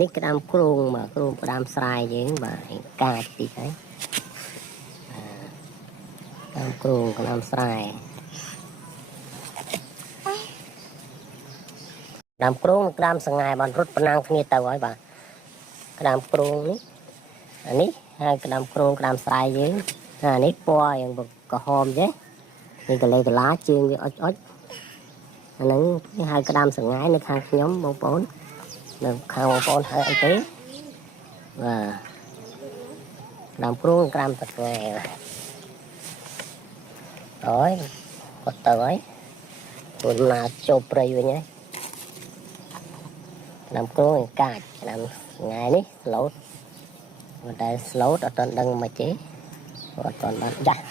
នេះក្តាមគ្រូងមកគ្រូងក្តាមស្រែយើងបាទកាចតិចហើយក្តាមគ្រូងក្តាមស្រែក្តាមគ្រូងក្តាមសង្ហែបានរត់ប្រណាំងគ្នាទៅហើយបាទក្តាមគ្រូងនេះអានេះហើយក្តាមគ្រូងក្តាមស្រែយើងអានេះពណ៌យ៉ាងក្រហមចេះនេះកលេកឡាជើងវាអុចអុចអាហ្នឹងគេហៅក្តាមសង្ហែនៅខាងខ្ញុំបងប្អូននៅខាងបងប្អូនហៅអីទេបាទក្តាមគ្រូងក្តាមទឹកងែអើយគាត់ទៅហើយខ្លួនណាចូលព្រៃវិញហើយក្តាមគ្រូងកាចក្តាមសង្ហែនេះស្លូតតែស្លូតអត់ទាន់ដឹងមកទេអត់ទាន់បានចាស់